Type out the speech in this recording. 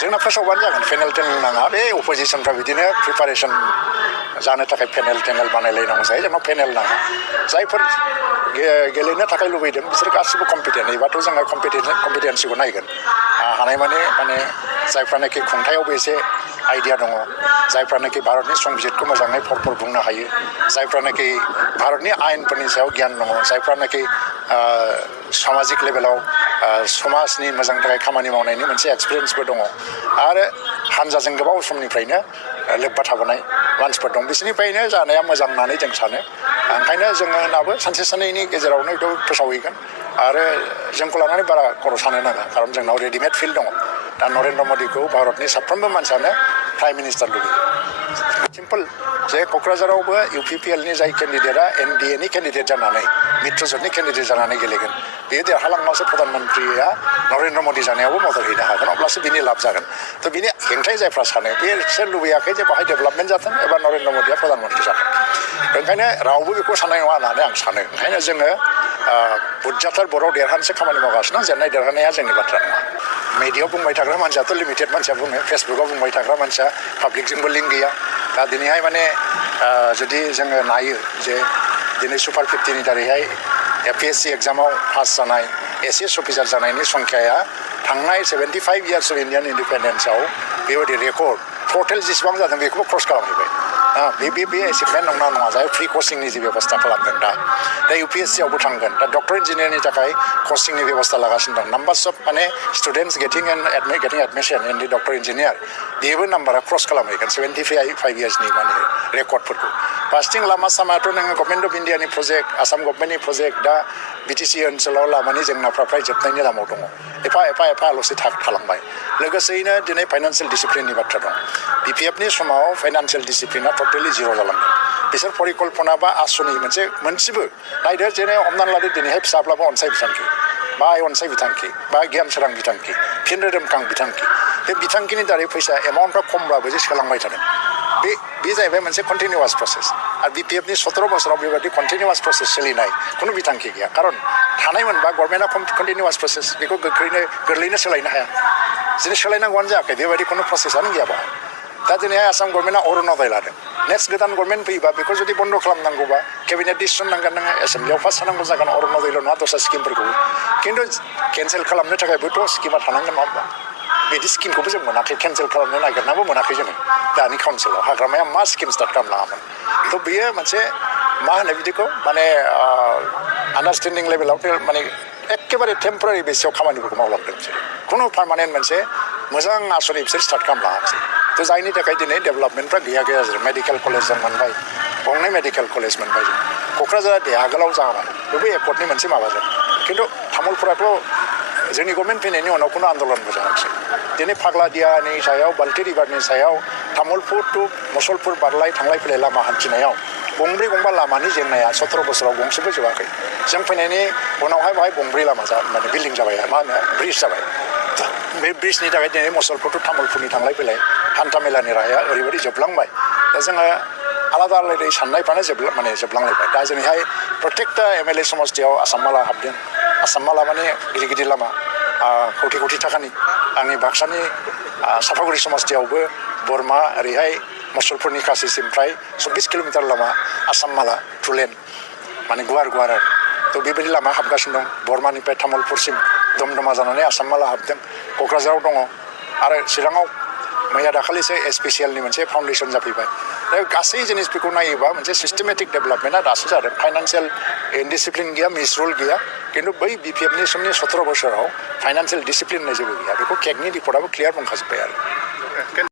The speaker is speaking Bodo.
जोंना फोसावबानो जागोन पेनेल नाङा बे अपोजिसनफ्रा बिदिनो प्रिपारेसन जानो थाखाय पेनेल बानायलायनांगौ जायो जोंनाव पेनेल नाङा जायफोर गेलेनो थाखाय लुबैदों बिसोर गासिबो कम्पिटेन्ट एबाथ' जोङो कम्पिटेन्सिखौ नायगोन माने जायफ्रानाखि खुंथायावबो एसे आइडिया दङ जायफ्रानाखि भारतनि संबिजितखौ मोजाङै फरफोर बुंनो हायो जायफ्रानाखि भारतनि आयेनफोरनि सायाव गियान दङ जायफ्रानाखि सामाजिक लेभेलाव समाजनि मोजां थाखाय खामानि मावनायनि मोनसे एक्सपिरियेन्सबो दङ आरो हानजाजों गोबाव समनिफ्रायनो लोब्बा थाबोनाय मानसिफोर दं बिसोरनिफ्रायनो जानाया मोजां होननानै जों सानो ओंखायनो जोङो दाबो सानसे साननैनि गेजेरावनो बेखौ फोसावहैगोन आरो जोंखौ लानानै बारा खर' सानो नाङा खारन जोंनाव रेडिमेड फिल्ड दङ दा नरेन्द्र मदिखौ भारतनि साफ्रोमबो मानसियानो प्राइम मिनिस्टार लुबैयो सिम्पल जे क'क्राझारावबो UPPLनि जाय केन्डिडेटआ NDAनि केन्डिडेट जानानै मित्रजोटनि केन्डिडेट जानानै गेलेगोन बेयो देरहालांबासो प्रधान मन्त्रिया नरेन्द्र मदि जानायावबो मदद हैनो हागोन अब्लासो बिनि लाब जागोन थ' बिनि हेंथायै जायफ्रा सानो बिसोर लुबैयाखै जे बाहाय डेभेलपमेन्ट जाथों एबा नरेन्द्र मदिया प्रधान मन्त्रि जाथों ओंखायनो रावबो बेखौ साननाय नङा होननानै आं सानो ओंखायनो जोङो बुरजाथार बर'आव देरहानोसो खामानि मावगासिनो जेननाय देरहानाया जोंनि बाथ्रा नङा मिडियायाव बुंबाय थाग्रा मानसियाथ' लिमिटेड मानसिया बुङो फेसबुकाव बुंबाय थाग्रा मानसिया पाब्लिकजोंबो लिंक गैया दा दिनैहाय माने जुदि जोङो नायो जे दिनै सुपार 50नि दारैहाय APSC एग्जामाव पास जानाय SS अफिसार जानायनि संख्याया थांनाय 75 इयार्स अफ इन्डियान इन्डिपेन्डेन्सआव बेबायदि रेकर्ड टटेल जेसेबां जादों बेखौबो क्रस खालामहैबाय बे एसिभमेन्ट नङा जाय फ्रि कचिंनि जे बेबस्था खालामदों दा UPSCआवबो थांगोन दा डक्टर इन्जिनियारनि थाखाय कचिंनि बेबस्था लागासिनो दं नाम्बार्स अफ माने students getting admission in the doctor engineer बेबो नाम्बारा क्रस खालामहैगोन 75 इयार्सनि माने रेकर्डफोरखौ फार्स्टिं लामा सामायाथ' नोङो गभर्नमेन्ट अफ इन्डियानि प्रजेक्ट आसाम गभर्नमेन्टनि प्रजेक्ट दा BTC ओनसोलाव लामानि जेंनाफ्रा फ्राय जोबनायनि लामायाव दङ एफाल'सो थालांबाय लोगोसेयैनो दिनै फाइनान्सियेल डिसिप्लिननि बाथ्रा दं BPFनि समाव फाइनान्सियेल डिसिप्लिना टटेलि जिर' जालांदों बिसोर परिकल्पना बा आसनि मोनसेबो नायदो जेने हमनानै लादो दिनैहाय फिसाब्लाबो अनसाय बिथांखि बा आइ अनसाय बिथांखि बा गियान सोरां बिथांखि फिन रोदोमखां बिथांखि बे बिथांखिनि दारै फैसा एमाउन्टफ्रा खमब्लाबो जे सोलांबाय थादों बे जाहैबाय मोनसे कन्टिनिउवास प्रसेस आरो BPFनि 17 बोसोराव बेबायदि कन्टिनिउवास प्रसेस सोलिनाय खुनु बिथांखि गैया खारन थानाय मोनबा गभर्नमेन्टआ कन्टिनिउवास प्रसेस बेखौ गोरलैनो सोलायनो हाया दिनै सोलायनांगौआनो जायाखै बेबायदि खुनु प्रसेसआनो गैया बाहाय दा दिनैहाय आसाम गभर्नमेन्टआ अरुनदय लादों नेक्स्ट गोदान गभर्नमेन्ट फैयोबा बेखौ जुदि बन्द खालामनांगौबा केबिनेट डिसिसन नांगोन नोङो एसेम्ब्लियाव पास जानांगौ जागोन अरुनदयल' नङा दस्रा स्किमफोरखौबो खिन्थु केन्सेल खालामनो थाखायबोथ' स्किमा थानांगोन नङा होमबा बिदि स्किमखौबो जों मोनाखै केन्सेल खालामनो नागिरनाबो मोनाखै जोङो दानि काउन्सिलाव हाग्रामाया मा स्किम स्टार्ट खालामलाङामोन थ' बेयो मोनसे मा होनो बिदिखौ माने आन्डारस्टेन्डिं लेभेलाव माने एखेबारे टेम्परारि बेसिसाव खामानिफोरखौ मावलांदों बिसोर खुनु पार्मानेन्ट मोनसे मोजां आसनि बिसोर स्टार्ट खालामलाङाखै थ' जायनि थाखाय दिनै डेभेलपमेन्टफ्रा गैया जादों मेडिकेल कलेज जों मोनबाय गंनै मेडिकेल कलेज मोनबाय जों क'क्राझारा दे आगोलाव जाबाय बेबो एकर्डनि मोनसे माबाजों खिन्थु तामुलपुराथ' जोंनि गभर्नमेन्ट फैनायनि उनाव खुनु आन्दलनबो जायाखिसै दिनै फाग्लादियानि सायाव बाल्टी रिभारनि सायाव तामुलपुर टु मुसलपुर बारलाय थांलाय फैलाय लामा हान्थिनायाव गंब्रै गंबा लामानि जेंनाया 17 बोसोराव गंसेबो जोबाखै जों फैनायनि उनावहाय बाहाय गंब्रै लामा माने बिल्डिं जाबाय मा होनो ब्रिज जाबाय बे ब्रिजनि थाखाय दिनै मुसलपुर टु तामुलपुरनि थांलाय फैलाय हान्था मेलानि राहाया ओरैबायदि जोबलांबाय दा जोङो आलादा आलादा साननायफ्रानो जोबलांलायबाय दा जोंनिहाय प्रत्येकटा MLA समस्तियाव आसाम माला हाबदों आसाम माला माने गिदिर लामा कौटि थाखानि आंनि बाक्सानि सापागुरि समस्तियावबो बरमा ओरैहाय मुसलपुरनि कासिसिम फ्राय 24 किल'मिटार लामा आसाम माला टु लेन माने गुवार आरो थ' बेबायदि लामा हाबगासिनो दं बरमानिफ्राय तामुलपुरसिम दमदमा जानानै आसाम माला हाबदों क'क्राझाराव दङ आरो चिराङाव मैया दाखालिसो SPCLनि मोनसे फाउन्डेसन जाफैबाय दा गासै जिनिसफोरखौ नायोबा मोनसे सिस्टेमेटिक डेभेलपमेन्टआ दासो जादों फाइनान्सियेल इनडिसिप्लिन गैया मिसरुल गैया खिन्थु बै BPFनि समनि 17 बोसोराव फाइनान्सियेल डिसिप्लिन होननाय जेबो गैया बेखौ केगनि रिपर्टआबो क्लियार बुंखाजोब्बाय आरो